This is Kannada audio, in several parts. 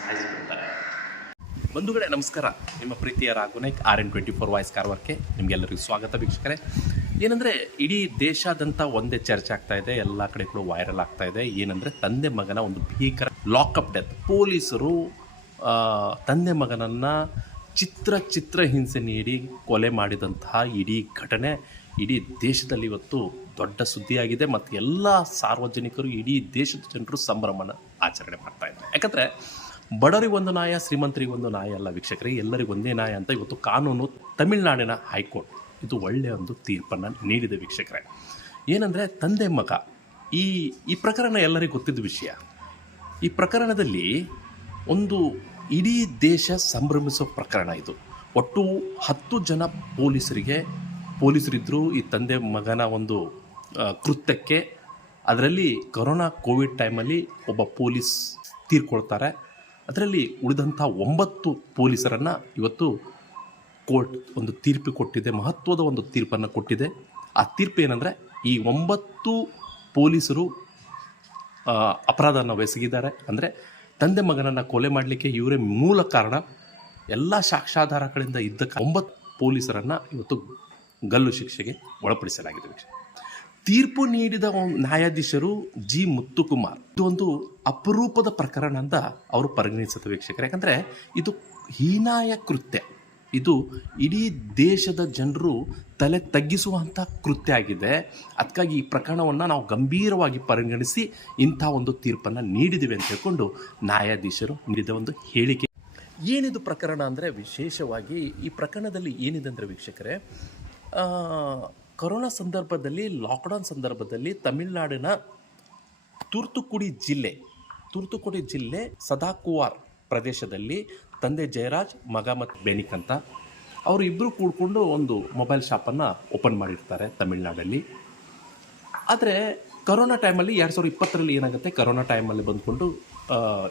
ಸಾಯಿಸಿಬಿಡ್ತಾರೆ. ಬಂಧುಗಳೇ ನಮಸ್ಕಾರ. ನಿಮ್ಮ ಪ್ರೀತಿಯ ರಾಘುನಾಯ್ಕ್ RN24 ವಾಯ್ಸ್ ಕಾರ್ವರ್ಗೆ ನಿಮಗೆಲ್ಲರಿಗೂ ಸ್ವಾಗತ ವೀಕ್ಷಕರೇ. ಏನಂದರೆ ಇಡೀ ದೇಶಾದ್ಯಂತ ಒಂದೇ ಚರ್ಚೆ ಆಗ್ತಾ ಇದೆ, ಎಲ್ಲ ಕಡೆ ಕೂಡ ವೈರಲ್ ಆಗ್ತಾ ಇದೆ. ಏನಂದರೆ ತಂದೆ ಮಗನ ಒಂದು ಭೀಕರ ಲಾಕಪ್ ಡೆತ್. ಪೊಲೀಸರು ತಂದೆ ಮಗನನ್ನು ಚಿತ್ರ ಹಿಂಸೆ ನೀಡಿ ಕೊಲೆ ಮಾಡಿದಂತಹ ಇಡೀ ಘಟನೆ ಇಡೀ ದೇಶದಲ್ಲಿ ಇವತ್ತು ದೊಡ್ಡ ಸುದ್ದಿಯಾಗಿದೆ. ಮತ್ತು ಎಲ್ಲ ಸಾರ್ವಜನಿಕರು, ಇಡೀ ದೇಶದ ಜನರು ಸಂಭ್ರಮನ ಆಚರಣೆ ಮಾಡ್ತಾ ಇದ್ದಾರೆ. ಯಾಕಂದರೆ ಬಡವರಿಗೆ ಒಂದು ನ್ಯಾಯ, ಶ್ರೀಮಂತರಿಗೆ ಒಂದು ನ್ಯಾಯ ಅಲ್ಲ ವೀಕ್ಷಕರಿಗೆ, ಎಲ್ಲರಿಗೂ ಒಂದೇ ನ್ಯಾಯ ಅಂತ ಇವತ್ತು ಕಾನೂನು ತಮಿಳುನಾಡಿನ ಹೈಕೋರ್ಟ್ ಇದು ಒಳ್ಳೆಯ ಒಂದು ತೀರ್ಪನ್ನು ನೀಡಿದೆ ವೀಕ್ಷಕರೇ. ಏನಂದರೆ ತಂದೆ ಮಗ ಈ ಪ್ರಕರಣ ಎಲ್ಲರಿಗೂ ಗೊತ್ತಿದ್ದ ವಿಷಯ. ಈ ಪ್ರಕರಣದಲ್ಲಿ ಒಂದು ಇಡೀ ದೇಶ ಸಂಭ್ರಮಿಸೋ ಪ್ರಕರಣ ಇದು. ಒಟ್ಟು 10 ಜನ ಪೊಲೀಸರಿದ್ದರು ಈ ತಂದೆ ಮಗನ ಒಂದು ಕೃತ್ಯಕ್ಕೆ. ಅದರಲ್ಲಿ ಕೋವಿಡ್ ಟೈಮಲ್ಲಿ ಒಬ್ಬ ಪೊಲೀಸ್ ತೀರ್ಕೊಳ್ತಾರೆ. ಅದರಲ್ಲಿ ಉಳಿದಂಥ 9 ಪೊಲೀಸರನ್ನು ಇವತ್ತು ಕೋರ್ಟ್ ಒಂದು ತೀರ್ಪು ಕೊಟ್ಟಿದೆ, ಮಹತ್ವದ ಒಂದು ತೀರ್ಪನ್ನು ಕೊಟ್ಟಿದೆ. ಆ ತೀರ್ಪು ಏನಂದರೆ, ಈ 9 ಪೊಲೀಸರು ಅಪರಾಧವನ್ನು ಎಸಗಿದ್ದಾರೆ. ಅಂದರೆ ತಂದೆ ಮಗನನ್ನು ಕೊಲೆ ಮಾಡಲಿಕ್ಕೆ ಇವರೇ ಮೂಲ ಕಾರಣ. ಎಲ್ಲ ಸಾಕ್ಷ್ಯಾಧಾರಗಳಿಂದ ಇದ್ದ 9 ಪೊಲೀಸರನ್ನು ಇವತ್ತು ಗಲ್ಲು ಶಿಕ್ಷೆಗೆ ಒಳಪಡಿಸಲಾಗಿದೆ. ತೀರ್ಪು ನೀಡಿದ ನ್ಯಾಯಾಧೀಶರು ಜಿ ಮುತ್ತುಕುಮಾರ್. ಇದು ಒಂದು ಅಪರೂಪದ ಪ್ರಕರಣ ಅಂತ ಅವರು ಪರಿಗಣಿಸುತ್ತೆ ವೀಕ್ಷಕರು. ಯಾಕಂದರೆ ಇದು ಹೀನಾಯ ಕೃತ್ಯ. ಇದು ಇಡೀ ದೇಶದ ಜನರು ತಲೆ ತಗ್ಗಿಸುವಂಥ ಕೃತ್ಯ ಆಗಿದೆ. ಅದಕ್ಕಾಗಿ ಈ ಪ್ರಕರಣವನ್ನು ನಾವು ಗಂಭೀರವಾಗಿ ಪರಿಗಣಿಸಿ ಇಂಥ ಒಂದು ತೀರ್ಪನ್ನು ನೀಡಿದ್ದೀವಿ ಅಂತ ಹೇಳ್ಕೊಂಡು ನ್ಯಾಯಾಧೀಶರು ನೀಡಿದ ಒಂದು ಹೇಳಿಕೆ. ಏನಿದು ಪ್ರಕರಣ ಅಂದರೆ, ವಿಶೇಷವಾಗಿ ಈ ಪ್ರಕರಣದಲ್ಲಿ ಏನಿದೆ ಅಂದರೆ ವೀಕ್ಷಕರೇ, ಕೊರೋನಾ ಸಂದರ್ಭದಲ್ಲಿ, ಲಾಕ್ಡೌನ್ ಸಂದರ್ಭದಲ್ಲಿ ತಮಿಳುನಾಡಿನ ತೂರ್ತುಕುಡಿ ಜಿಲ್ಲೆ ಸದಾಕುವಾರ್ ಪ್ರದೇಶದಲ್ಲಿ ತಂದೆ ಜಯರಾಜ್, ಮಗ ಮತ್ತು ಬೆಣಿಕ್ ಅಂತ ಅವರು ಇಬ್ಬರು ಕೂಡ್ಕೊಂಡು ಒಂದು ಮೊಬೈಲ್ ಶಾಪನ್ನು ಓಪನ್ ಮಾಡಿರ್ತಾರೆ ತಮಿಳುನಾಡಲ್ಲಿ. ಆದರೆ ಕರೋನಾ ಟೈಮಲ್ಲಿ 2020ರಲ್ಲಿ ಏನಾಗುತ್ತೆ, ಕರೋನಾ ಟೈಮಲ್ಲಿ ಬಂದುಕೊಂಡು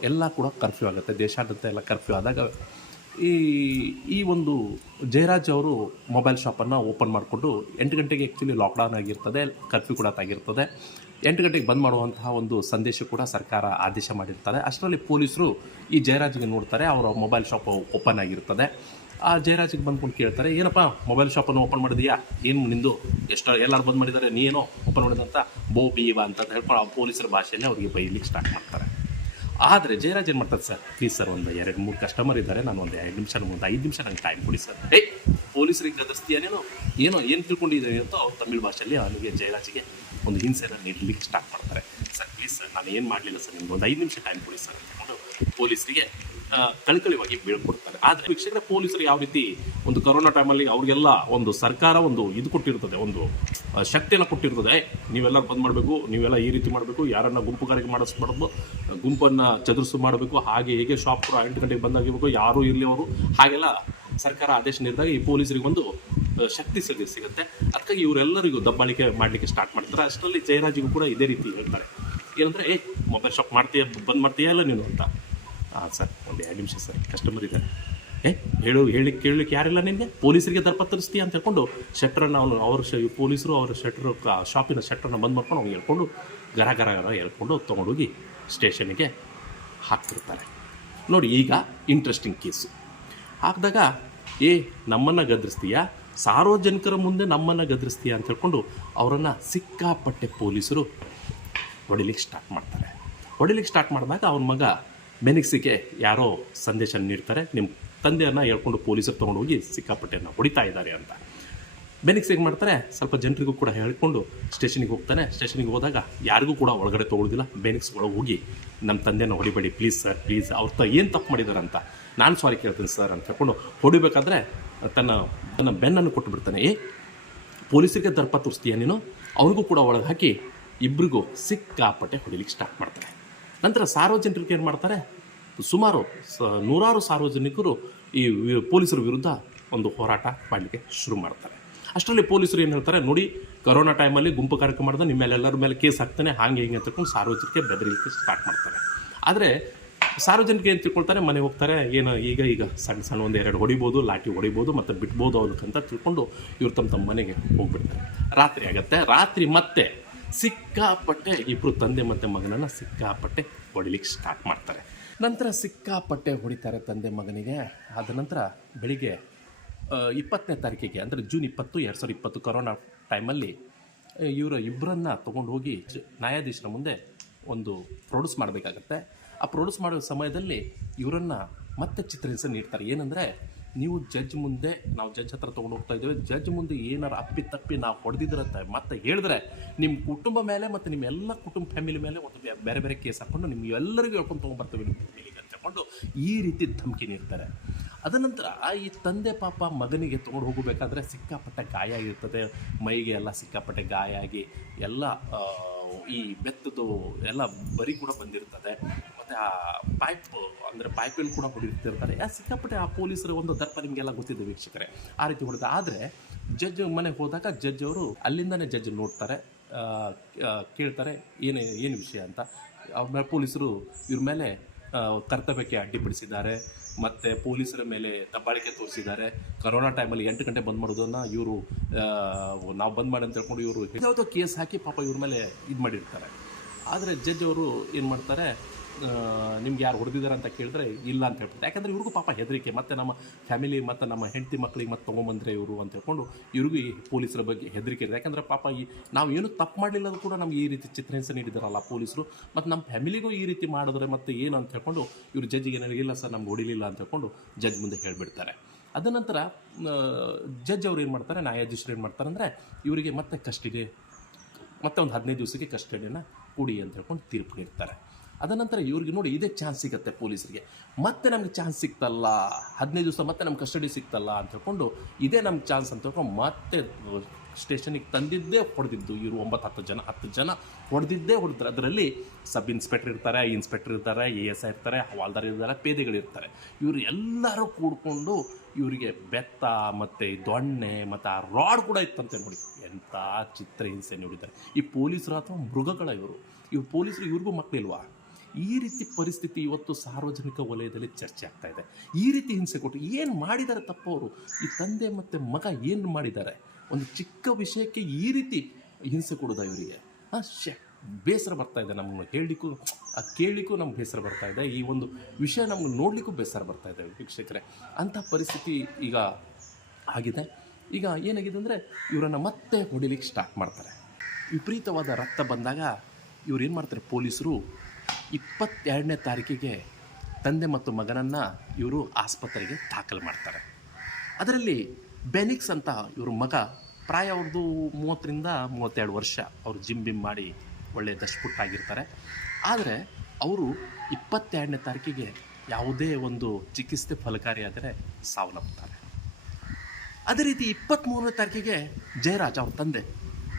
ಎಲ್ಲ ಕೂಡ ಕರ್ಫ್ಯೂ ಆಗುತ್ತೆ, ದೇಶಾದ್ಯಂತ ಎಲ್ಲ ಕರ್ಫ್ಯೂ ಆದಾಗ ಈ ಒಂದು ಜಯರಾಜ್ ಅವರು ಮೊಬೈಲ್ ಶಾಪನ್ನು ಓಪನ್ ಮಾಡಿಕೊಂಡು 8 ಗಂಟೆಗೆ ಆ್ಯಕ್ಚುಲಿ ಲಾಕ್ಡೌನ್ ಆಗಿರ್ತದೆ, ಕರ್ಫ್ಯೂ ಕೂಡ ಆಗಿರ್ತದೆ. 8 ಗಂಟೆಗೆ ಬಂದ್ ಮಾಡುವಂತಹ ಒಂದು ಸಂದೇಶ ಕೂಡ ಸರ್ಕಾರ ಆದೇಶ ಮಾಡಿರ್ತಾರೆ. ಅಷ್ಟರಲ್ಲಿ ಪೊಲೀಸರು ಈ ಜಯರಾಜ್ಗೆ ನೋಡ್ತಾರೆ, ಅವರ ಮೊಬೈಲ್ ಶಾಪ್ ಓಪನ್ ಆಗಿರ್ತದೆ. ಆ ಜಯರಾಜ್ಗೆ ಬಂದ್ಕೊಂಡು ಕೇಳ್ತಾರೆ, ಏನಪ್ಪ ಮೊಬೈಲ್ ಶಾಪನ್ನು ಓಪನ್ ಮಾಡಿದೆಯಾ, ಏನು ನಿಂದು ಎಲ್ಲರೂ ಬಂದ್ ಮಾಡಿದ್ದಾರೆ, ನೀ ಏನೋ ಓಪನ್ ಮಾಡಿದಂತ ಬೀವಾ ಅಂತ ಹೇಳ್ಕೊಂಡು ಆ ಪೊಲೀಸರ ಭಾಷೆಯಲ್ಲೇ ಅವರಿಗೆ ಬೈಲಿಕ್ಕೆ ಸ್ಟಾರ್ಟ್ ಮಾಡ್ತಾರೆ. ಆದರೆ ಜಯರಾಜ್ ಏನು ಮಾಡ್ತಾರೆ, ಸರ್ ಪ್ಲೀಸ್ ಸರ್, ಒಂದು 2-3 ಕಸ್ಟಮರ್ ಇದ್ದಾರೆ, ನಾನು ಒಂದು 2 ನಿಮಿಷ, ಒಂದು 5 ನಿಮಿಷ ನಂಗೆ ಟೈಮ್ ಕೊಡಿ ಸರ್. ಪೊಲೀಸರಿಗೆ ಗದರ್ಸ್ತೀಯನೇನೋ ಏನು ತಿಳ್ಕೊಂಡಿದ್ದೀನಿ ಅಂತ ಅವ್ರು ತಮಿಳ್ ಭಾಷೆಯಲ್ಲಿ ಅವನಿಗೆ ಜಯರಾಜ್ಗೆ ಒಂದು ಹಿಂಸೆನ ನೀಡಲಿಕ್ಕೆ ಸ್ಟಾರ್ಟ್ ಮಾಡ್ತಾರೆ. ಸರ್ ಪ್ಲೀಸ್ ಸರ್, ನಾನು ಏನು ಮಾಡಲಿಲ್ಲ ಸರ್, ನಿಮ್ಗೆ ಒಂದು 5 ನಿಮಿಷ ಟೈಮ್ ಕೊಡಿ ಸರ್ ಅಂದ್ಕೊಂಡು ಪೊಲೀಸರಿಗೆ ಕಳಿಕಳಿವಾಗಿ ಬೀಳ್ಕೊಡ್ತಾರೆ. ಆದರೆ ವೀಕ್ಷಕರೇ, ಪೊಲೀಸರು ಯಾವ ರೀತಿ ಒಂದು ಕೊರೋನಾ ಟೈಮಲ್ಲಿ ಅವ್ರಿಗೆಲ್ಲ ಒಂದು ಸರ್ಕಾರ ಒಂದು ಇದು ಕೊಟ್ಟಿರ್ತದೆ, ಒಂದು ಶಕ್ತಿಯನ್ನು ಕೊಟ್ಟಿರ್ತದೆ. ನೀವೆಲ್ಲರೂ ಬಂದ್ ಮಾಡಬೇಕು, ನೀವೆಲ್ಲ ಈ ರೀತಿ ಮಾಡಬೇಕು, ಯಾರನ್ನ ಗುಂಪುಗಾರಿಕೆ ಮಾಡಿಸ್ಬಾರ್ದು, ಗುಂಪನ್ನು ಚದುರಿಸು ಮಾಡಬೇಕು, ಹಾಗೆ ಹೀಗೆ ಶಾಪ್ ಕೂಡ 8 ಗಂಟೆಗೆ ಬಂದಾಗಿರ್ಬೇಕು, ಯಾರೂ ಇರಲಿ ಅವರು, ಹಾಗೆಲ್ಲ ಸರ್ಕಾರ ಆದೇಶ ನೀಡಿದಾಗ ಈ ಪೊಲೀಸರಿಗೆ ಒಂದು ಶಕ್ತಿ ಸಿಗುತ್ತೆ. ಅದಕ್ಕಾಗಿ ಇವರೆಲ್ಲರಿಗೂ ದಬ್ಬಾಳಿಕೆ ಮಾಡಲಿಕ್ಕೆ ಸ್ಟಾರ್ಟ್ ಮಾಡ್ತಾರೆ. ಅಷ್ಟರಲ್ಲಿ ಜಯರಾಜಿಗೂ ಕೂಡ ಇದೇ ರೀತಿ ಹೇಳ್ತಾರೆ, ಏನಂದರೆ ಮೊಬೈಲ್ ಶಾಪ್ ಬಂದ್ ಮಾಡ್ತೀಯಾ ಇಲ್ಲ ನೀನು ಅಂತ. ಸರ್ ಒಂದು 2 ನಿಮಿಷ ಸರ್, ಕಸ್ಟಮರ್ ಇದ್ದಾರೆ, ಕೇಳಲಿಕ್ಕೆ ಯಾರಿಲ್ಲ ನಿನಗೆ, ಪೊಲೀಸರಿಗೆ ದರ್ಪ ತರಿಸ್ತೀಯ ಅಂತ ಹೇಳ್ಕೊಂಡು ಶೆಟ್ರನ್ನು ಪೊಲೀಸರು ಅವ್ರ ಶಾಪಿನ ಶೆಟ್ರನ್ನು ಬಂದ್ ಮಾಡ್ಕೊಂಡು ಅವ್ನು ಹೇಳ್ಕೊಂಡು ಗರ ಹೇಳ್ಕೊಂಡು ತೊಗೊಂಡೋಗಿ ಸ್ಟೇಷನ್ಗೆ ಹಾಕ್ತಿರ್ತಾರೆ. ನೋಡಿ, ಈಗ ಇಂಟ್ರೆಸ್ಟಿಂಗ್ ಕೇಸು ಹಾಕಿದಾಗ ನಮ್ಮನ್ನು ಗದರಿಸ್ತೀಯ, ಸಾರ್ವಜನಿಕರ ಮುಂದೆ ನಮ್ಮನ್ನು ಗದರಿಸ್ತೀಯ ಅಂತ ಹೇಳ್ಕೊಂಡು ಅವರನ್ನು ಸಿಕ್ಕಾಪಟ್ಟೆ ಪೊಲೀಸರು ಹೊಡಿಲಿಕ್ಕೆ ಸ್ಟಾರ್ಟ್ ಮಾಡಿದಾಗ ಅವನ ಮಗ ಬೆನಿಕ್ಸಿಗೆ ಯಾರೋ ಸಂದೇಶ ನೀಡ್ತಾರೆ, ನಿಮ್ಮ ತಂದೆಯನ್ನು ಹೇಳ್ಕೊಂಡು ಪೊಲೀಸರು ತೊಗೊಂಡೋಗಿ ಸಿಕ್ಕಾಪಟ್ಟೆಯನ್ನು ಹೊಡಿತಾ ಇದ್ದಾರೆ ಅಂತ. ಬೆನಿಕ್ಸ್ ಹೇಗೆ ಮಾಡ್ತಾರೆ, ಸ್ವಲ್ಪ ಜನರಿಗೂ ಕೂಡ ಹೇಳ್ಕೊಂಡು ಸ್ಟೇಷನಿಗೆ ಹೋಗ್ತಾನೆ. ಸ್ಟೇಷನಿಗೆ ಹೋದಾಗ ಯಾರಿಗೂ ಕೂಡ ಒಳಗಡೆ ತೊಗೊಳ್ಳೋದಿಲ್ಲ. ಬೆನಿಕ್ಸ್ ಒಳಗೆ ಹೋಗಿ, ನಮ್ಮ ತಂದೆನ ಹೊಡಿಬೇಡಿ ಪ್ಲೀಸ್ ಸರ್, ಪ್ಲೀಸ್, ಅವ್ರ ಏನು ತಪ್ಪು ಮಾಡಿದ್ದಾರೆ ಅಂತ ನಾನು ಸಾರಿ ಕೇಳ್ತೀನಿ ಸರ್ ಅಂತ ಹೇಳ್ಕೊಂಡು ಹೊಡಿಬೇಕಾದ್ರೆ ತನ್ನ ಬೆನ್ನನ್ನು ಕೊಟ್ಟು ಬಿಡ್ತಾನೆ. ಪೊಲೀಸರಿಗೆ ದರ್ಪ ತೋರಿಸ್ತೀಯ ನೀನು, ಅವನಿಗೂ ಕೂಡ ಒಳಗೆ ಹಾಕಿ ಇಬ್ಬರಿಗೂ ಸಿಕ್ಕಾಪಟ್ಟೆ ಹೊಡಿಲಿಕ್ಕೆ ಸ್ಟಾರ್ಟ್ ಮಾಡ್ತಾರೆ. ನಂತರ ಸಾರ್ವಜನಿಕರಿಗೆ ಏನು ಮಾಡ್ತಾರೆ, ಸುಮಾರು 100 ಸಾರ್ವಜನಿಕರು ಈ ಪೊಲೀಸರ ವಿರುದ್ಧ ಒಂದು ಹೋರಾಟ ಮಾಡಲಿಕ್ಕೆ ಶುರು ಮಾಡ್ತಾರೆ. ಅಷ್ಟರಲ್ಲಿ ಪೊಲೀಸರು ಏನು ಹೇಳ್ತಾರೆ, ನೋಡಿ ಕೊರೋನಾ ಟೈಮಲ್ಲಿ ಗುಂಪು ಕಾರ್ಯಕ್ರಮ ಮಾಡಿದ ನಿಮ್ಮೆಲ್ಲರ ಮೇಲೆ ಕೇಸ್ ಹಾಕ್ತಾನೆ, ಹಾಗೆ ಹಿಂಗೆ ಅಂತಕೊಂಡು ಸಾರ್ವಜನಿಕರಿಗೆ ಬೆದರಿಲಿಕ್ಕೆ ಸ್ಟಾರ್ಟ್ ಮಾಡ್ತಾರೆ. ಆದರೆ ಸಾರ್ವಜನಿಕರು ಏನು ತಿಳ್ಕೊಳ್ತಾರೆ, ಮನೆಗೆ ಹೋಗ್ತಾರೆ, ಏನು ಈಗ ಸಣ್ಣ ಒಂದು 2 ಹೊಡಿಬೋದು, ಲಾಠಿ ಹೊಡಿಬೋದು ಮತ್ತು ಬಿಡ್ಬೋದು ಅವ್ರಿಗಂತ ತಿಳ್ಕೊಂಡು ಇವ್ರು ತಮ್ಮ ಮನೆಗೆ ಹೋಗ್ಬಿಡ್ತಾರೆ. ರಾತ್ರಿ ಆಗುತ್ತೆ. ರಾತ್ರಿ ಮತ್ತೆ ಸಿಕ್ಕಾಪಟ್ಟೆ ಇಬ್ಬರು ತಂದೆ ಮತ್ತು ಮಗನನ್ನು ಸಿಕ್ಕಾಪಟ್ಟೆ ಹೊಡಿಲಿಕ್ಕೆ ಸ್ಟಾರ್ಟ್ ಮಾಡ್ತಾರೆ. ನಂತರ ಸಿಕ್ಕಾಪಟ್ಟೆ ಹೊಡಿತಾರೆ ತಂದೆ ಮಗನಿಗೆ. ಆದ ನಂತರ ಬೆಳಿಗ್ಗೆ 20ನೇ ತಾರೀಕಿಗೆ ಅಂದರೆ ಜೂನ್ 20, 2020 ಕೊರೋನಾ ಟೈಮಲ್ಲಿ ಇಬ್ಬರನ್ನ ತೊಗೊಂಡು ಹೋಗಿ ನ್ಯಾಯಾಧೀಶರ ಮುಂದೆ ಒಂದು ಪ್ರೊಡ್ಯೂಸ್ ಮಾಡಬೇಕಾಗತ್ತೆ. ಆ ಪ್ರೊಡ್ಯೂಸ್ ಮಾಡೋ ಸಮಯದಲ್ಲಿ ಇವರನ್ನು ಮತ್ತೆ ಚಿತ್ರಹಿಂಸೆ ನೀಡ್ತಾರೆ. ಏನಂದರೆ, ನೀವು ಜಡ್ಜ್ ಮುಂದೆ, ನಾವು ಜಡ್ಜ್ ಹತ್ರ ತೊಗೊಂಡು ಹೋಗ್ತಾ ಇದ್ದೇವೆ, ಜಡ್ಜ್ ಮುಂದೆ ಏನಾರು ಅಪ್ಪಿ ನಾವು ಹೊಡೆದಿದ್ರಂತ ಮತ್ತೆ ಹೇಳಿದ್ರೆ ನಿಮ್ಮ ಕುಟುಂಬ ಮೇಲೆ ಮತ್ತು ನಿಮ್ಮ ಎಲ್ಲ ಕುಟುಂಬ ಫ್ಯಾಮಿಲಿ ಮೇಲೆ ಒಂದು ಬೇರೆ ಬೇರೆ ಕೇಸ್ ಹಾಕ್ಕೊಂಡು ನಿಮ್ಗೆ ಎಲ್ಲರಿಗೂ ಹೇಳ್ಕೊಂಡು ತೊಗೊಂಡ್ಬರ್ತೇವೆ ನಿಮ್ಮ ಫ್ಯಾಮಿಲಿಗೆ ಅಂತ ಹೇಳ್ಕೊಂಡು ಈ ರೀತಿ ಧಮಕಿ ನೀಡ್ತಾರೆ. ಅದನಂತರ ಈ ತಂದೆ ಪಾಪ ಮಗನಿಗೆ ತೊಗೊಂಡು ಹೋಗಬೇಕಾದ್ರೆ ಸಿಕ್ಕಾಪಟ್ಟೆ ಗಾಯ ಆಗಿರ್ತದೆ, ಮೈಗೆ ಎಲ್ಲ ಸಿಕ್ಕಾಪಟ್ಟೆ ಗಾಯ ಆಗಿ ಎಲ್ಲ ಈ ಬೆತ್ತದು ಎಲ್ಲ ಬರಿ ಕೂಡ ಬಂದಿರ್ತದೆ. ಮತ್ತು ಆ ಪೈಪಲ್ಲಿ ಕೂಡ ಹೊಡಿತಿರ್ತಾರೆ. ಸಿಕ್ಕಾಪಟ್ಟೆ ಆ ಪೊಲೀಸರು ಒಂದು ದರ್ಪ ನಿಮಗೆಲ್ಲ ಗೊತ್ತಿದೆ ವೀಕ್ಷಕರೇ, ಆ ರೀತಿ ಹೊಡೆದ. ಆದರೆ ಜಡ್ಜ್ ಮನೆಗೆ ಹೋದಾಗ ಜಡ್ಜ್ ಅವರು ಅಲ್ಲಿಂದನೇ ಜಡ್ಜ್ ನೋಡ್ತಾರೆ, ಕೇಳ್ತಾರೆ ಏನು ವಿಷಯ ಅಂತ. ಅವ್ರ ಪೊಲೀಸರು ಇವ್ರ ಮೇಲೆ ಕರ್ತವ್ಯಕ್ಕೆ ಅಡ್ಡಿಪಡಿಸಿದ್ದಾರೆ, ಮತ್ತು ಪೊಲೀಸರ ಮೇಲೆ ದಬ್ಬಾಳಿಕೆ ತೋರಿಸಿದ್ದಾರೆ. ಕರೋನಾ ಟೈಮಲ್ಲಿ 8 ಗಂಟೆ ಬಂದ್ ಮಾಡೋದನ್ನು ಇವರು ನಾವು ಬಂದ್ ಮಾಡಿ ಅಂತ ಹೇಳ್ಕೊಂಡು ಇವರು ಯಾವುದೋ ಕೇಸ್ ಹಾಕಿ ಪಾಪ ಇವ್ರ ಮೇಲೆ ಇದು ಮಾಡಿರ್ತಾರೆ. ಆದರೆ ಜಡ್ಜ್ ಅವರು ಏನು ಮಾಡ್ತಾರೆ, ನಿಮ್ಗೆ ಯಾರು ಹೊಡೆದಿದ್ದಾರೆ ಅಂತ ಕೇಳಿದ್ರೆ ಇಲ್ಲ ಅಂತ ಹೇಳ್ತಾರೆ. ಯಾಕಂದರೆ ಇವ್ರಿಗೂ ಪಾಪ ಹೆದರಿಕೆ, ಮತ್ತು ನಮ್ಮ ಫ್ಯಾಮಿಲಿ ಮತ್ತು ನಮ್ಮ ಹೆಂಡತಿ ಮಕ್ಕಳಿಗೆ ಮತ್ತೆ ತೊಗೊಂಬಂದರೆ ಇವರು ಅಂತ ಹೇಳ್ಕೊಂಡು ಇವ್ರಿಗೂ ಈ ಪೊಲೀಸರ ಬಗ್ಗೆ ಹೆದರಿಕೆ ಇದೆ. ಯಾಕಂದರೆ ಪಾಪ ನಾವು ಏನು ತಪ್ಪು ಮಾಡಲಿಲ್ಲ ಕೂಡ ನಮ್ಗೆ ಈ ರೀತಿ ಚಿತ್ರಹಿಂಸೆ ನೀಡಿದಾರಲ್ಲ ಪೊಲೀಸರು, ಮತ್ತು ನಮ್ಮ ಫ್ಯಾಮಿಲಿಗೂ ಈ ರೀತಿ ಮಾಡಿದ್ರೆ ಮತ್ತೆ ಏನು ಅಂತ ಹೇಳ್ಕೊಂಡು ಇವರು ಜಡ್ಜಿಗೆ ಏನಿಲ್ಲ ಸರ್ ನಮ್ಗೆ ಹೊಡಿಲಿಲ್ಲ ಅಂತ ಹೇಳ್ಕೊಂಡು ಜಡ್ಜ್ ಮುಂದೆ ಹೇಳಿಬಿಡ್ತಾರೆ. ಅದ ನಂತರ ಜಡ್ಜ್ ಅವ್ರು ಏನು ಮಾಡ್ತಾರೆ, ನ್ಯಾಯಾಧೀಶರು ಏನು ಮಾಡ್ತಾರೆ ಅಂದರೆ ಇವರಿಗೆ ಮತ್ತೆ ಕಸ್ಟಡಿ, ಮತ್ತೆ ಒಂದು 15 ದಿವಸಕ್ಕೆ ಕಸ್ಟಡಿಯನ್ನು ಕೊಡಿ ಅಂತ ಹೇಳ್ಕೊಂಡು ತೀರ್ಪು ನೀಡ್ತಾರೆ. ಅದ ನಂತರ ಇವ್ರಿಗೆ ನೋಡಿ ಇದೇ ಚಾನ್ಸ್ ಸಿಗುತ್ತೆ ಪೊಲೀಸರಿಗೆ, ಮತ್ತೆ ನಮ್ಗೆ ಚಾನ್ಸ್ ಸಿಕ್ತಲ್ಲ, 15 ದಿವಸ ಮತ್ತೆ ನಮ್ಗೆ ಕಸ್ಟಡಿ ಸಿಕ್ತಲ್ಲ ಅಂತ ಹೇಳ್ಕೊಂಡು ಇದೇ ನಮ್ಗೆ ಚಾನ್ಸ್ ಅಂತ ಹೇಳ್ಕೊಂಡು ಮತ್ತೆ ಸ್ಟೇಷನಿಗೆ ತಂದಿದ್ದೇ ಹೊಡೆದಿದ್ದು ಇವರು 10 ಜನ ಹೊಡೆದಿದ್ದೇ ಹೊಡೆದ್ರು. ಅದರಲ್ಲಿ ಸಬ್ ಇನ್ಸ್ಪೆಕ್ಟರ್ ಇರ್ತಾರೆ, ಇನ್ಸ್ಪೆಕ್ಟರ್ ಇರ್ತಾರೆ, ASI ಇರ್ತಾರೆ, ಹವಾಲ್ದಾರ್ ಇರ್ತಾರೆ, ಪೇದೆಗಳಿರ್ತಾರೆ. ಇವರು ಎಲ್ಲರೂ ಕೂಡ್ಕೊಂಡು ಇವರಿಗೆ ಬೆತ್ತ ಮತ್ತು ದೊಣ್ಣೆ ಮತ್ತು ಆ ರಾಡ್ ಕೂಡ ಇತ್ತಂತೆ. ನೋಡಿ ಎಂಥ ಚಿತ್ರಹಿಂಸೆ ನೋಡಿದ್ದಾರೆ ಈ ಪೊಲೀಸರು ಅಥವಾ ಮೃಗಗಳ ಇವರು ಪೊಲೀಸರು. ಇವ್ರಿಗೂ ಮಕ್ಕಳಿಲ್ವಾ? ಈ ರೀತಿ ಪರಿಸ್ಥಿತಿ ಇವತ್ತು ಸಾರ್ವಜನಿಕ ವಲಯದಲ್ಲಿ ಚರ್ಚೆ ಆಗ್ತಾ ಇದೆ. ಈ ರೀತಿ ಹಿಂಸೆ ಕೊಟ್ಟು ಏನು ಮಾಡಿದ್ದಾರೆ ತಪ್ಪವರು? ಈ ತಂದೆ ಮತ್ತು ಮಗ ಏನು ಮಾಡಿದ್ದಾರೆ? ಒಂದು ಚಿಕ್ಕ ವಿಷಯಕ್ಕೆ ಈ ರೀತಿ ಹಿಂಸೆ ಕೊಡೋದ ಇವರಿಗೆ? ಬೇಸರ ಬರ್ತಾ ಇದೆ ನಮಗೆ ಹೇಳಲಿಕ್ಕೂ, ಕೇಳಲಿಕ್ಕೂ ನಮ್ಗೆ ಬೇಸರ ಬರ್ತಾ ಇದೆ. ಈ ಒಂದು ವಿಷಯ ನಮ್ಗೆ ನೋಡಲಿಕ್ಕೂ ಬೇಸರ ಬರ್ತಾ ಇದೆ ವೀಕ್ಷಕರೇ. ಅಂಥ ಪರಿಸ್ಥಿತಿ ಈಗ ಆಗಿದೆ. ಈಗ ಏನಾಗಿದೆ ಅಂದರೆ ಇವರನ್ನು ಮತ್ತೆ ಹೊಡಿಲಿಕ್ಕೆ ಸ್ಟಾರ್ಟ್ ಮಾಡ್ತಾರೆ. ವಿಪರೀತವಾದ ರಕ್ತ ಬಂದಾಗ ಇವ್ರು ಏನು ಮಾಡ್ತಾರೆ, ಪೊಲೀಸರು 22ನೇ ತಾರೀಕಿಗೆ ತಂದೆ ಮತ್ತು ಮಗನನ್ನು ಇವರು ಆಸ್ಪತ್ರೆಗೆ ದಾಖಲು ಮಾಡ್ತಾರೆ. ಅದರಲ್ಲಿ ಬೆನಿಕ್ಸ್ ಅಂತ ಇವರು ಮಗ, ಪ್ರಾಯ ಅವ್ರದ್ದು 30ರಿಂದ 32 ವರ್ಷ. ಅವರು ಜಿಮ್ ಮಾಡಿ ಒಳ್ಳೆಯ ದಷ್ಟಪುಟ್ಟಾಗಿರ್ತಾರೆ. ಆದರೆ ಅವರು 22ನೇ ತಾರೀಕಿಗೆ ಯಾವುದೇ ಒಂದು ಚಿಕಿತ್ಸೆ ಫಲಕಾರಿಯಾದರೆ ಸಾವನ್ನಪ್ಪುತ್ತಾರೆ. ಅದೇ ರೀತಿ 23ನೇ ತಾರೀಕಿಗೆ ಜಯರಾಜ್ ಅವ್ರ ತಂದೆ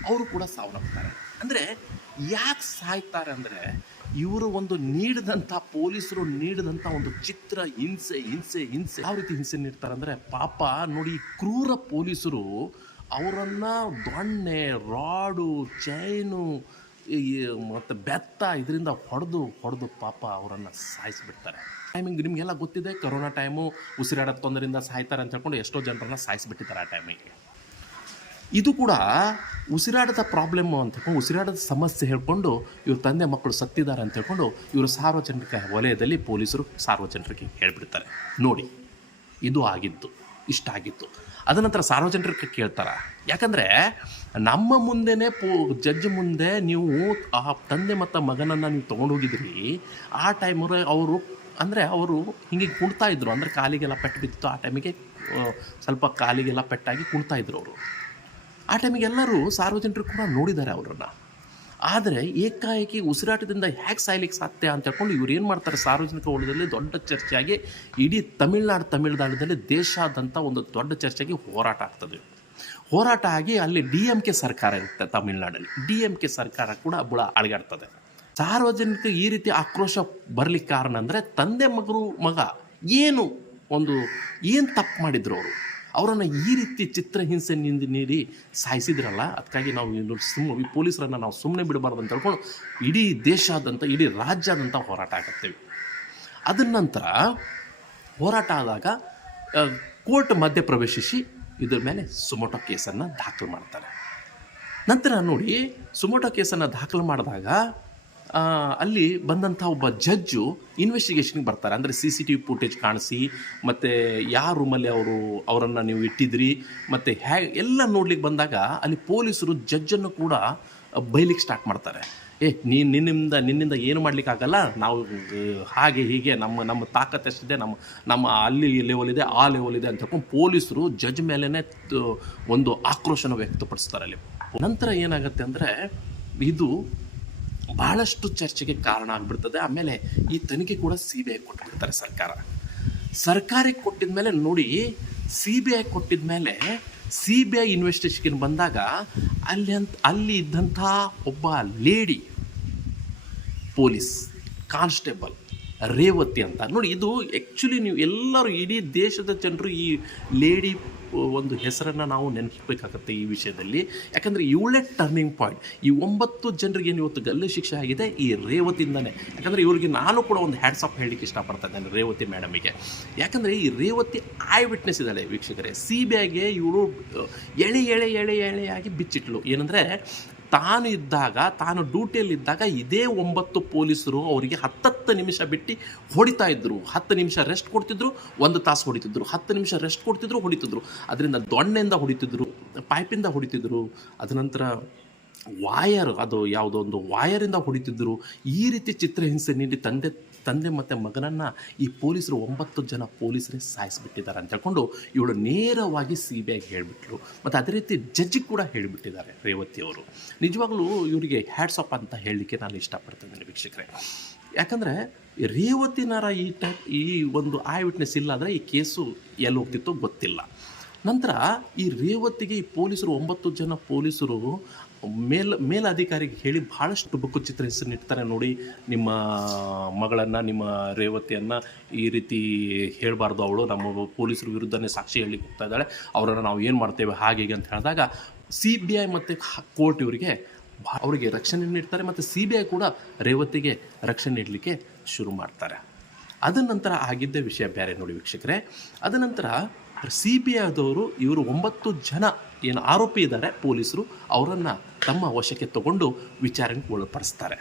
ಅವರು ಕೂಡ ಸಾವನ್ನಪ್ಪುತ್ತಾರೆ. ಅಂದರೆ ಯಾಕೆ ಸಾಯ್ತಾರೆ ಅಂದರೆ ಇವರು ಒಂದು ನೀಡಿದಂಥ, ಪೊಲೀಸರು ನೀಡಿದಂಥ ಒಂದು ಚಿತ್ರ ಹಿಂಸೆ ಯಾವ ರೀತಿ ಹಿಂಸೆ ನೀಡ್ತಾರೆ ಅಂದರೆ ಪಾಪ ನೋಡಿ, ಕ್ರೂರ ಪೊಲೀಸರು ಅವರನ್ನು ದೊಣ್ಣೆ, ರಾಡು, ಚೈನು ಮತ್ತು ಬೆತ್ತ ಇದರಿಂದ ಹೊಡೆದು ಪಾಪ ಅವರನ್ನು ಸಾಯಿಸಿಬಿಡ್ತಾರೆ. ಟೈಮಿಂಗ್ ನಿಮಗೆಲ್ಲ ಗೊತ್ತಿದೆ, ಕೊರೋನಾ ಟೈಮು, ಉಸಿರಾಡದ ತೊಂದರೆಯಿಂದ ಸಾಯ್ತಾರೆ ಅಂತ ಹೇಳ್ಕೊಂಡು ಎಷ್ಟೋ ಜನರನ್ನು ಸಾಯಿಸಿಬಿಟ್ಟಿದ್ದಾರೆ ಆ ಟೈಮಿಗೆ. ಇದು ಕೂಡ ಉಸಿರಾಟದ ಪ್ರಾಬ್ಲಮ್ಮು ಅಂತ ಹೇಳ್ಕೊಂಡು, ಉಸಿರಾಟದ ಸಮಸ್ಯೆ ಹೇಳ್ಕೊಂಡು ಇವ್ರ ತಂದೆ ಮಕ್ಕಳು ಸತ್ತಿದ್ದಾರೆ ಅಂತ ಹೇಳ್ಕೊಂಡು ಇವರು ಸಾರ್ವಜನಿಕ ವಲಯದಲ್ಲಿ ಪೊಲೀಸರು ಸಾರ್ವಜನಿಕರಿಗೆ ಹೇಳಿಬಿಡ್ತಾರೆ. ನೋಡಿ ಇದು ಇಷ್ಟಾಗಿತ್ತು. ಅದನಂತರ ಸಾರ್ವಜನಿಕರಿಗೆ ಕೇಳ್ತಾರೆ, ಯಾಕಂದರೆ ನಮ್ಮ ಮುಂದೆನೇ ಜಡ್ಜ್ ಮುಂದೆ ನೀವು ಆ ತಂದೆ ಮತ್ತು ಮಗನನ್ನು ನೀವು ತೊಗೊಂಡೋಗಿದ್ರಿ. ಆ ಟೈಮಲ್ಲಿ ಅವರು ಹಿಂಗೆ ಕುಣ್ತಾ ಇದ್ರು, ಅಂದರೆ ಕಾಲಿಗೆಲ್ಲ ಪೆಟ್ಟು ಬಿತ್ತು. ಆ ಟೈಮಿಗೆ ಸ್ವಲ್ಪ ಕಾಲಿಗೆಲ್ಲ ಪೆಟ್ಟಾಗಿ ಕುಣ್ತಾ ಇದ್ರು ಅವರು. ಆ ಟೈಮಿಗೆ ಎಲ್ಲರೂ ಸಾರ್ವಜನಿಕರು ಕೂಡ ನೋಡಿದ್ದಾರೆ ಅವರನ್ನು. ಆದರೆ ಏಕಾಏಕಿ ಉಸಿರಾಟದಿಂದ ಹೇಗೆ ಸಾಯ್ಲಿಕ್ಕೆ ಸಾಧ್ಯ ಅಂತ ಹೇಳ್ಕೊಂಡು ಇವ್ರು ಏನು ಮಾಡ್ತಾರೆ, ಸಾರ್ವಜನಿಕ ವಲಯದಲ್ಲಿ ದೊಡ್ಡ ಚರ್ಚೆಯಾಗಿ ಇಡೀ ತಮಿಳುನಾಡಲ್ಲಿ ದೇಶಾದ್ಯಂತ ಒಂದು ದೊಡ್ಡ ಚರ್ಚೆಯಾಗಿ ಹೋರಾಟ ಆಗ್ತದೆ. ಹೋರಾಟ ಆಗಿ ಅಲ್ಲಿ DMK ಸರ್ಕಾರ ಇರುತ್ತೆ ತಮಿಳುನಾಡಲ್ಲಿ. DMK ಸರ್ಕಾರ ಕೂಡ ಅಳಗಾಡ್ತದೆ. ಸಾರ್ವಜನಿಕ ಈ ರೀತಿ ಆಕ್ರೋಶ ಬರಲಿಕ್ಕೆ ಕಾರಣ ಅಂದರೆ ತಂದೆ ಮಗ ಏನು ತಪ್ಪು ಮಾಡಿದ್ರು ಅವರನ್ನು ಈ ರೀತಿ ಚಿತ್ರಹಿಂಸೆ ನೀಡಿ ಸಾಯಿಸಿದ್ರಲ್ಲ. ಅದಕ್ಕಾಗಿ ನಾವು ಪೊಲೀಸರನ್ನು ನಾವು ಸುಮ್ಮನೆ ಬಿಡಬಾರ್ದು ಅಂತ ಹೇಳ್ಕೊಂಡು ಇಡೀ ದೇಶಾದ್ಯಂತ, ಇಡೀ ರಾಜ್ಯಾದ್ಯಂತ ಹೋರಾಟ ಆಗುತ್ತೇವೆ. ಅದ ನಂತರ ಹೋರಾಟ ಆದಾಗ ಕೋರ್ಟ್ ಮಧ್ಯ ಪ್ರವೇಶಿಸಿ ಇದ್ರ ಮೇಲೆ ಸುಮೋಟೋ ಕೇಸನ್ನು ದಾಖಲು ಮಾಡ್ತಾರೆ. ನಂತರ ನೋಡಿ, ಸುಮೋಟೋ ಕೇಸನ್ನು ದಾಖಲು ಮಾಡಿದಾಗ ಅಲ್ಲಿ ಬಂದಂಥ ಒಬ್ಬ ಜಡ್ಜು ಇನ್ವೆಸ್ಟಿಗೇಷನ್ಗೆ ಬರ್ತಾರೆ. ಅಂದರೆ CCTV ಫುಟೇಜ್ ಕಾಣಿಸಿ, ಮತ್ತು ಯಾವ ರೂಮಲ್ಲಿ ಅವರನ್ನು ನೀವು ಇಟ್ಟಿದ್ರಿ, ಮತ್ತು ಎಲ್ಲ ನೋಡ್ಲಿಕ್ಕೆ ಬಂದಾಗ ಅಲ್ಲಿ ಪೊಲೀಸರು ಜಡ್ಜನ್ನು ಕೂಡ ಬೈಲಿಕ್ಕೆ ಸ್ಟಾರ್ಟ್ ಮಾಡ್ತಾರೆ. ನಿನ್ನಿಂದ ಏನು ಮಾಡಲಿಕ್ಕಾಗಲ್ಲ, ನಾವು ಹಾಗೆ ಹೀಗೆ ನಮ್ಮ ತಾಕತ್ತು ಎಷ್ಟಿದೆ, ನಮ್ಮ ಅಲ್ಲಿ ಲೆವೆಲ್ ಇದೆ, ಆ ಲೆವೆಲ್ ಇದೆ ಅಂತ ಹೇಳ್ಕೊಂಡು ಪೊಲೀಸರು ಜಡ್ಜ್ ಮೇಲೇ ಒಂದು ಆಕ್ರೋಶನ ವ್ಯಕ್ತಪಡಿಸ್ತಾರೆ ಅಲ್ಲಿ. ನಂತರ ಏನಾಗುತ್ತೆ ಅಂದರೆ ಇದು ಭಾಳಷ್ಟು ಚರ್ಚೆಗೆ ಕಾರಣ ಆಗಿಬಿಡ್ತದೆ. ಆಮೇಲೆ ಈ ತನಿಖೆ ಕೂಡ CBI ಕೊಟ್ಬಿಡ್ತಾರೆ ಸರ್ಕಾರಕ್ಕೆ ಕೊಟ್ಟಿದ ಮೇಲೆ ನೋಡಿ, CBI ಕೊಟ್ಟಿದ ಮೇಲೆ CBI ಇನ್ವೆಸ್ಟಿಗೇಷನ್ ಬಂದಾಗ ಅಲ್ಲಿ ಇದ್ದಂಥ ಒಬ್ಬ ಲೇಡಿ ಪೊಲೀಸ್ ಕಾನ್ಸ್ಟೇಬಲ್ ರೇವತಿ ಅಂತ ನೋಡಿ. ಇದು ಆ್ಯಕ್ಚುಲಿ ನೀವು ಎಲ್ಲರೂ ಇಡೀ ದೇಶದ ಜನರು ಈ ಲೇಡಿ ಒಂದು ಹೆಸರನ್ನು ನಾವು ನೆನಪಿಸಬೇಕಾಗತ್ತೆ ಈ ವಿಷಯದಲ್ಲಿ. ಯಾಕಂದರೆ ಇವಳೇ ಟರ್ನಿಂಗ್ ಪಾಯಿಂಟ್. ಈ 9 ಜನರಿಗೆ ಏನು ಇವತ್ತು ಗಲ್ಲು ಶಿಕ್ಷೆ ಆಗಿದೆ ಈ ರೇವತಿಯಿಂದನೇ. ಯಾಕಂದರೆ ಇವ್ರಿಗೆ ನಾನು ಕೂಡ ಒಂದು ಹ್ಯಾಟ್ಸ್ ಆಫ್ ಹೇಳಲಿಕ್ಕೆ ಇಷ್ಟಪಡ್ತಾ ಇದ್ದೇನೆ ರೇವತಿ ಮೇಡಮಿಗೆ. ಯಾಕಂದರೆ ಈ ರೇವತಿ ಐ ವಿಟ್ನೆಸ್ ಇದ್ದಾಳೆ ವೀಕ್ಷಕರೇ. CBIಗೆ ಇವಳು ಎಳೆಯಾಗಿ ಬಿಚ್ಚಿಟ್ಲು. ಏನಂದರೆ ತಾನು ಡ್ಯೂಟಿಯಲ್ಲಿದ್ದಾಗ ಇದೇ 9 ಪೊಲೀಸರು ಅವರಿಗೆ 10 ನಿಮಿಷ ಬಿಟ್ಟು ಹೊಡಿತಾ ಇದ್ದರು. 10 ನಿಮಿಷ ರೆಸ್ಟ್ ಕೊಡ್ತಿದ್ರು, 1 ತಾಸು ಹೊಡಿತಿದ್ರು, 10 ನಿಮಿಷ ರೆಸ್ಟ್ ಕೊಡ್ತಿದ್ರು, ಹೊಡಿತಿದ್ರು. ಅದರಿಂದ ದೊಣ್ಣೆಯಿಂದ ಹೊಡಿತಿದ್ರು, ಪೈಪಿಂದ ಹೊಡಿತಿದ್ರು, ಅದ ನಂತರ ಅದು ಯಾವುದೋ ಒಂದು ವಾಯರಿಂದ ಹೊಡಿತಿದ್ರು. ಈ ರೀತಿ ಚಿತ್ರಹಿಂಸೆ ನೀಡಿ ತಂದೆ ಮತ್ತು ಮಗನನ್ನು ಈ ಪೊಲೀಸರು 9 ಜನ ಪೊಲೀಸರೇ ಸಾಯಿಸಿಬಿಟ್ಟಿದ್ದಾರೆ ಅಂತ ಹೇಳ್ಕೊಂಡು ಇವಳು ನೇರವಾಗಿ CBIಗೆ ಹೇಳಿಬಿಟ್ರು. ಮತ್ತು ಅದೇ ರೀತಿ ಜಡ್ಜಿಗೆ ಕೂಡ ಹೇಳಿಬಿಟ್ಟಿದ್ದಾರೆ ರೇವತಿಯವರು. ನಿಜವಾಗ್ಲೂ ಇವರಿಗೆ ಹ್ಯಾಟ್ಸ್ ಆಫ್ ಅಂತ ಹೇಳಲಿಕ್ಕೆ ನಾನು ಇಷ್ಟಪಡ್ತಿದ್ದೇನೆ ವೀಕ್ಷಕರೇ. ಯಾಕಂದರೆ ರೇವತಿನಾರ ಈ ಒಂದು ಐ ವಿಟ್ನೆಸ್ ಇಲ್ಲ ಅಂದರೆ ಈ ಕೇಸು ಎಲ್ಲಿ ಹೋಗ್ತಿತ್ತೋ ಗೊತ್ತಿಲ್ಲ. ನಂತರ ಈ ರೇವತಿಗೆ ಈ ಪೊಲೀಸರು 9 ಜನ ಪೊಲೀಸರು ಮೇಲಧಿಕಾರಿಗೆ ಹೇಳಿ ಭಾಳಷ್ಟು ಬುಕ್ಕು ಚಿತ್ರ ಹೆಸರು ಇಡ್ತಾರೆ. ನೋಡಿ, ನಿಮ್ಮ ಮಗಳನ್ನು, ನಿಮ್ಮ ರೇವತಿಯನ್ನು ಈ ರೀತಿ ಹೇಳಬಾರ್ದು, ಅವಳು ನಮ್ಮ ಪೊಲೀಸರ ವಿರುದ್ಧನೇ ಸಾಕ್ಷಿ ಹೇಳಲಿಕ್ಕೆ ಹೋಗ್ತಾ ಇದ್ದಾಳೆ, ಅವರನ್ನು ನಾವು ಏನು ಮಾಡ್ತೇವೆ ಹಾಗೆ ಅಂತ ಹೇಳಿದಾಗ CBI ಮತ್ತು ಕೋರ್ಟ್ ಅವರಿಗೆ ರಕ್ಷಣೆ ನೀಡ್ತಾರೆ. ಮತ್ತು CBI ಕೂಡ ರೇವತಿಗೆ ರಕ್ಷಣೆ ನೀಡಲಿಕ್ಕೆ ಶುರು ಮಾಡ್ತಾರೆ. ಅದ ನಂತರ ಆಗಿದ್ದ ವಿಷಯ ಬೇರೆ ನೋಡಿ ವೀಕ್ಷಕರೇ. ಅದ ನಂತರ CBIದವರು ಇವರು 9 ಜನ ಏನು ಆರೋಪಿ ಇದ್ದಾರೆ ಪೊಲೀಸರು, ಅವರನ್ನು ತಮ್ಮ ವಶಕ್ಕೆ ತಗೊಂಡು ವಿಚಾರಣೆಗೆ ಒಳಪಡಿಸ್ತಾರೆ.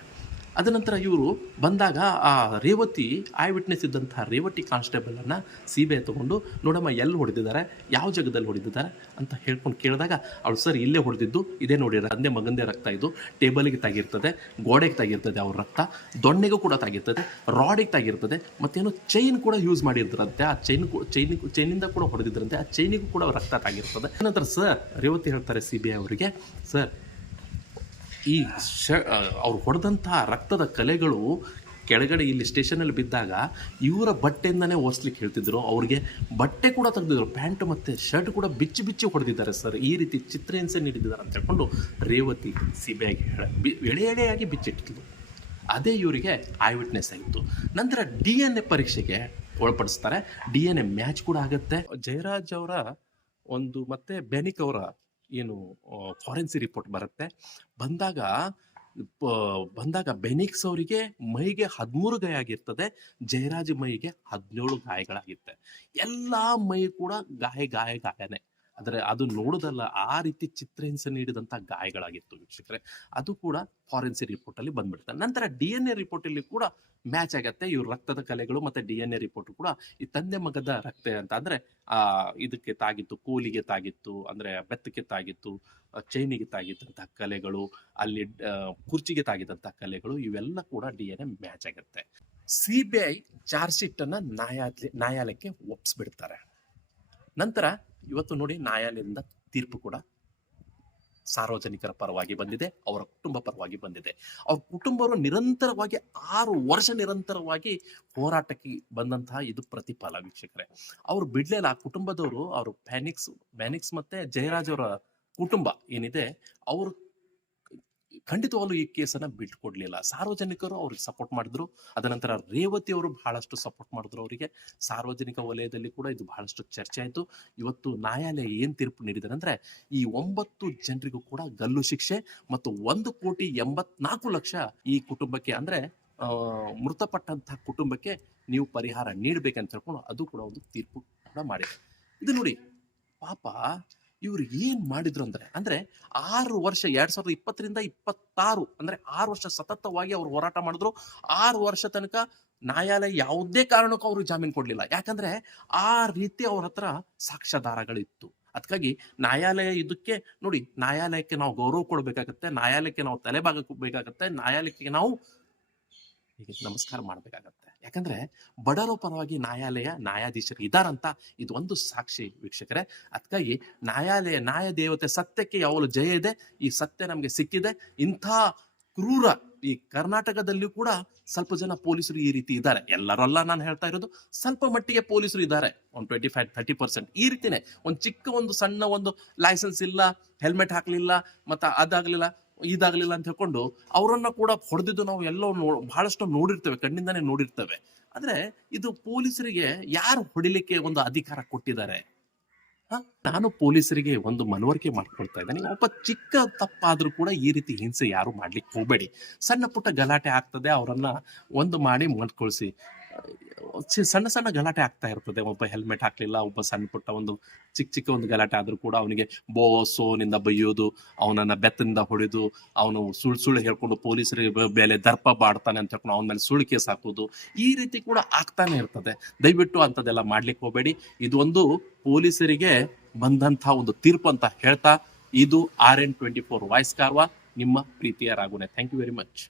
ಅದನಂತರ ಇವರು ಬಂದಾಗ ಆ ರೇವತಿ ಐ ವಿಟ್ನೆಸ್ ಇದ್ದಂಥ ರೇವತಿ ಕಾನ್ಸ್ಟೇಬಲನ್ನು CBI ತೊಗೊಂಡು, ನೋಡಮ್ಮ ಎಲ್ಲಿ ಹೊಡೆದಿದ್ದಾರೆ, ಯಾವ ಜಾಗದಲ್ಲಿ ಹೊಡೆದಿದ್ದಾರೆ ಅಂತ ಹೇಳ್ಕೊಂಡು ಕೇಳಿದಾಗ ಅವಳು, ಸರ್ ಇಲ್ಲೇ ಹೊಡೆದಿದ್ದು, ಇದೇ ನೋಡಿ ತಂದೆ ಮಗಂದೇ ರಕ್ತ, ಇದು ಟೇಬಲಿಗೆ ತಾಗಿರ್ತದೆ, ಗೋಡೆಗೆ ತಾಗಿರ್ತದೆ ಅವ್ರ ರಕ್ತ, ದೊಣ್ಣೆಗೂ ಕೂಡ ತಾಗಿರ್ತದೆ, ರಾಡಿಗೆ ತಾಗಿರ್ತದೆ, ಮತ್ತೇನೋ ಚೈನ್ ಕೂಡ ಯೂಸ್ ಮಾಡಿರ್ತಾರಂತೆ, ಆ ಚೈನಿಂದ ಕೂಡ ಹೊಡೆದಿದ್ರಂತೆ, ಆ ಚೈನಿಗೂ ಕೂಡ ರಕ್ತ ತಾಗಿರ್ತದೆ. ನಂತರ ಸರ್ ರೇವತಿ ಹೇಳ್ತಾರೆ CBI ಅವರಿಗೆ, ಸರ್ ಈ ಅವ್ರು ಹೊಡೆದಂಥ ರಕ್ತದ ಕಲೆಗಳು ಕೆಳಗಡೆ ಇಲ್ಲಿ ಸ್ಟೇಷನಲ್ಲಿ ಬಿದ್ದಾಗ ಇವರ ಬಟ್ಟೆಯಿಂದನೇ ಒರೆಸ್ಲಿಕ್ಕೆ ಹೇಳ್ತಿದ್ರು, ಅವ್ರಿಗೆ ಬಟ್ಟೆ ಕೂಡ ತೆಗೆದಿದ್ರು, ಪ್ಯಾಂಟ್ ಮತ್ತು ಶರ್ಟ್ ಕೂಡ ಬಿಚ್ಚಿ ಹೊಡೆದಿದ್ದಾರೆ ಸರ್, ಈ ರೀತಿ ಚಿತ್ರಹಿಂಸೆ ನೀಡಿದ್ದಾರೆ ಅಂತ ಹೇಳ್ಕೊಂಡು ರೇವತಿ CBIಗೆ ಎಳೆಯಾಗಿ ಬಿಚ್ಚಿಟ್ಟಿದ್ಲು. ಅದೇ ಇವರಿಗೆ ಐ ವಿಟ್ನೆಸ್ ಆಗಿತ್ತು. ನಂತರ DNA ಪರೀಕ್ಷೆಗೆ ಒಳಪಡಿಸ್ತಾರೆ. DNA ಮ್ಯಾಚ್ ಕೂಡ ಆಗುತ್ತೆ. ಜಯರಾಜ್ ಅವರ ಒಂದು ಮತ್ತು ಬೆನಿಕ್ ಅವರ ಏನು ಫಾರೆನ್ಸಿಕ್ ರಿಪೋರ್ಟ್ ಬರುತ್ತೆ. ಬಂದಾಗ ಬೆನಿಕ್ಸ್ ಅವರಿಗೆ ಮೈಗೆ 13 ಗಾಯ ಆಗಿರ್ತದೆ, ಜಯರಾಜ್ ಮೈಗೆ 17 ಗಾಯಗಳಾಗಿರುತ್ತೆ. ಎಲ್ಲ ಮೈ ಕೂಡ ಗಾಯನೇ. ಆದರೆ ಅದು ನೋಡೋದಲ್ಲ, ಆ ರೀತಿ ಚಿತ್ರಹಿಂಸೆ ನೀಡಿದಂಥ ಗಾಯಗಳಾಗಿತ್ತು ವೀಕ್ಷಕರೇ. ಅದು ಕೂಡ ಫಾರೆನ್ಸಿಕ್ ರಿಪೋರ್ಟಲ್ಲಿ ಬಂದ್ಬಿಡ್ತಾರೆ. ನಂತರ DNA ರಿಪೋರ್ಟಲ್ಲಿ ಕೂಡ ಮ್ಯಾಚ್ ಆಗುತ್ತೆ. ಇವ್ರ ರಕ್ತದ ಕಲೆಗಳು ಮತ್ತು DNA ರಿಪೋರ್ಟ್ ಕೂಡ ಈ ತಂದೆ ಮಗದ ರಕ್ತ ಅಂತ ಅಂದರೆ ಇದಕ್ಕೆ ತಾಗಿತ್ತು, ಕೂಲಿಗೆ ತಾಗಿತ್ತು, ಅಂದರೆ ಬೆತ್ತಕ್ಕೆ ತಾಗಿತ್ತು, ಚೈನಿಗೆ ತಾಗಿದ್ದಂಥ ಕಲೆಗಳು, ಅಲ್ಲಿ ಕುರ್ಚಿಗೆ ತಾಗಿದ್ದಂಥ ಕಲೆಗಳು, ಇವೆಲ್ಲ ಕೂಡ DNA ಮ್ಯಾಚ್ ಆಗುತ್ತೆ. CBI ಚಾರ್ಜ್ ಶೀಟನ್ನು ನ್ಯಾಯಾಲಯಕ್ಕೆ ಒಪ್ಪಿಸ್ಬಿಡ್ತಾರೆ. ನಂತರ ಇವತ್ತು ನೋಡಿ, ನ್ಯಾಯಾಲಯದಿಂದ ತೀರ್ಪು ಕೂಡ ಸಾರ್ವಜನಿಕರ ಪರವಾಗಿ ಬಂದಿದೆ, ಅವರ ಕುಟುಂಬ ಪರವಾಗಿ ಬಂದಿದೆ. ಅವ್ರ ಕುಟುಂಬರು ನಿರಂತರವಾಗಿ 6 ವರ್ಷ ನಿರಂತರವಾಗಿ ಹೋರಾಟಕ್ಕೆ ಬಂದಂತಹ ಇದು ಪ್ರತಿಫಲ ವೀಕ್ಷಕರೇ. ಅವರು ಬಿಡ್ಲಿಲ್ಲ. ಆ ಕುಟುಂಬದವರು, ಅವರು ಬ್ಯಾನಿಕ್ಸ್ ಮತ್ತೆ ಜಯರಾಜ್ ಅವರ ಕುಟುಂಬ ಏನಿದೆ, ಅವರು ಖಂಡಿತವಾಗ್ಲೂ ಈ ಕೇಸನ್ನು ಬಿಟ್ಕೊಡ್ಲಿಲ್ಲ. ಸಾರ್ವಜನಿಕರು ಅವ್ರಿಗೆ ಸಪೋರ್ಟ್ ಮಾಡಿದ್ರು. ಅದನಂತರ ರೇವತಿ ಅವರು ಬಹಳಷ್ಟು ಸಪೋರ್ಟ್ ಮಾಡಿದ್ರು ಅವರಿಗೆ. ಸಾರ್ವಜನಿಕ ವಲಯದಲ್ಲಿ ಕೂಡ ಇದು ಬಹಳಷ್ಟು ಚರ್ಚೆ ಆಯಿತು. ಇವತ್ತು ನ್ಯಾಯಾಲಯ ಏನು ತೀರ್ಪು ನೀಡಿದ್ದಾರೆ ಅಂದರೆ, ಈ 9 ಜನರಿಗೂ ಕೂಡ ಗಲ್ಲು ಶಿಕ್ಷೆ ಮತ್ತು 1,84,00,000 ಈ ಕುಟುಂಬಕ್ಕೆ, ಅಂದರೆ ಮೃತಪಟ್ಟಂತಹ ಕುಟುಂಬಕ್ಕೆ ನೀವು ಪರಿಹಾರ ನೀಡಬೇಕಂತ ಹೇಳ್ಕೊಂಡು ಅದು ಕೂಡ ಒಂದು ತೀರ್ಪು ಕೂಡ ಮಾಡಿದೆ. ಇದು ನೋಡಿ, ಪಾಪ ಇವ್ರು ಏನ್ ಮಾಡಿದ್ರು ಅಂದ್ರೆ 6 ವರ್ಷ 2020ರಿಂದ 26 ಅಂದ್ರೆ 6 ವರ್ಷ ಸತತವಾಗಿ ಅವ್ರು ಹೋರಾಟ ಮಾಡಿದ್ರು. 6 ವರ್ಷ ತನಕ ನ್ಯಾಯಾಲಯ ಯಾವುದೇ ಕಾರಣಕ್ಕೂ ಅವ್ರಿಗೆ ಜಾಮೀನು ಕೊಡ್ಲಿಲ್ಲ. ಯಾಕಂದ್ರೆ ಆ ರೀತಿ ಅವ್ರ ಹತ್ರ ಸಾಕ್ಷ್ಯಾಧಾರಗಳಿತ್ತು. ಅದಕ್ಕಾಗಿ ನ್ಯಾಯಾಲಯ ಇದಕ್ಕೆ ನೋಡಿ, ನ್ಯಾಯಾಲಯಕ್ಕೆ ನಾವು ಗೌರವ ಕೊಡ್ಬೇಕಾಗತ್ತೆ, ನ್ಯಾಯಾಲಯಕ್ಕೆ ನಾವು ತಲೆಬಾಗಬೇಕಾಗತ್ತೆ, ನ್ಯಾಯಾಲಯಕ್ಕೆ ನಾವು ಹೀಗೆ ನಮಸ್ಕಾರ ಮಾಡ್ಬೇಕಾಗತ್ತೆ. ಯಾಕಂದ್ರೆ ಬಡವರ ಪರವಾಗಿ ನ್ಯಾಯಾಧೀಶರು ಇದಾರಂತ ಇದು ಒಂದು ಸಾಕ್ಷಿ ವೀಕ್ಷಕರೇ. ಅದಕ್ಕಾಗಿ ನ್ಯಾಯ ದೇವತೆ ಸತ್ಯಕ್ಕೆ ಯಾವಾಗಲೂ ಜಯ ಇದೆ. ಈ ಸತ್ಯ ನಮ್ಗೆ ಸಿಕ್ಕಿದೆ. ಇಂಥ ಕ್ರೂರ ಈ ಕರ್ನಾಟಕದಲ್ಲಿಯೂ ಕೂಡ ಸ್ವಲ್ಪ ಜನ ಪೊಲೀಸರು ಈ ರೀತಿ ಇದ್ದಾರೆ. ಎಲ್ಲರಲ್ಲ ನಾನು ಹೇಳ್ತಾ ಇರೋದು, ಸ್ವಲ್ಪ ಮಟ್ಟಿಗೆ ಪೊಲೀಸರು ಇದ್ದಾರೆ. ಒಂದು 25-30% ಈ ರೀತಿನೇ ಒಂದು ಚಿಕ್ಕ ಒಂದು ಸಣ್ಣ ಒಂದು ಲೈಸೆನ್ಸ್ ಇಲ್ಲ, ಹೆಲ್ಮೆಟ್ ಹಾಕ್ಲಿಲ್ಲ, ಮತ್ತ ಅದಾಗ್ಲಿಲ್ಲ ಇದಾಗ್ಲಿಲ್ಲ ಅಂತ ಹೇಳ್ಕೊಂಡು ಅವರನ್ನ ಕೂಡ ಹೊಡೆದಿದ್ದು ನಾವು ಎಲ್ಲೋ ಬಹಳಷ್ಟು ನೋಡಿರ್ತೇವೆ, ಕಣ್ಣಿಂದಾನೇ ನೋಡಿರ್ತೇವೆ. ಆದ್ರೆ ಇದು ಪೊಲೀಸರಿಗೆ ಯಾರು ಹೊಡಿಲಿಕ್ಕೆ ಒಂದು ಅಧಿಕಾರ ಕೊಟ್ಟಿದ್ದಾರೆ? ನಾನು ಪೊಲೀಸರಿಗೆ ಒಂದು ಮನವರಿಕೆ ಮಾಡ್ಕೊಳ್ತಾ ಇದ್ದೇನೆ, ಒಬ್ಬ ಚಿಕ್ಕ ತಪ್ಪಾದ್ರೂ ಕೂಡ ಈ ರೀತಿ ಹಿಂಸೆ ಯಾರು ಮಾಡ್ಲಿಕ್ಕೆ ಹೋಗ್ಬೇಡಿ. ಸಣ್ಣ ಪುಟ್ಟ ಗಲಾಟೆ ಆಗ್ತದೆ, ಅವರನ್ನ ಒಂದು ಮಾಡಿ ಮಾಡ್ಕೊಳ್ಸಿ. ಸಣ್ಣ ಗಲಾಟೆ ಆಗ್ತಾ ಇರ್ತದೆ. ಒಬ್ಬ ಹೆಲ್ಮೆಟ್ ಹಾಕ್ಲಿಲ್ಲ, ಒಬ್ಬ ಸಣ್ಣ ಪುಟ್ಟ ಒಂದು ಚಿಕ್ಕ ಒಂದು ಗಲಾಟೆ ಆದ್ರೂ ಕೂಡ ಅವನಿಗೆ ಸೋನಿಂದ ಬೈಯೋದು, ಅವನನ್ನ ಬೆತ್ತದಿಂದ ಹೊಡೆದು, ಅವನು ಸುಳ್ಳು ಹೇಳ್ಕೊಂಡು ಪೊಲೀಸರಿಗೆ ಮೇಲೆ ದರ್ಪ ಬಾಡ್ತಾನೆ ಅಂತ ಹೇಳ್ಕೊಂಡು ಅವನ ಮೇಲೆ ಸುಳ್ಳು ಕೇಸ್ ಹಾಕೋದು, ಈ ರೀತಿ ಕೂಡ ಆಗ್ತಾನೆ ಇರ್ತದೆ. ದಯವಿಟ್ಟು ಅಂತದೆಲ್ಲ ಮಾಡ್ಲಿಕ್ಕೆ ಹೋಗಬೇಡಿ. ಇದು ಒಂದು ಪೊಲೀಸರಿಗೆ ಬಂದಂತ ಒಂದು ತೀರ್ಪು ಅಂತ ಹೇಳ್ತಾ, ಇದು RN24 ವಾಯ್ಸ್ ಕಾರ್ವಾ, ನಿಮ್ಮ ಪ್ರೀತಿಯ ರಾಘುನೇ. Thank you very much.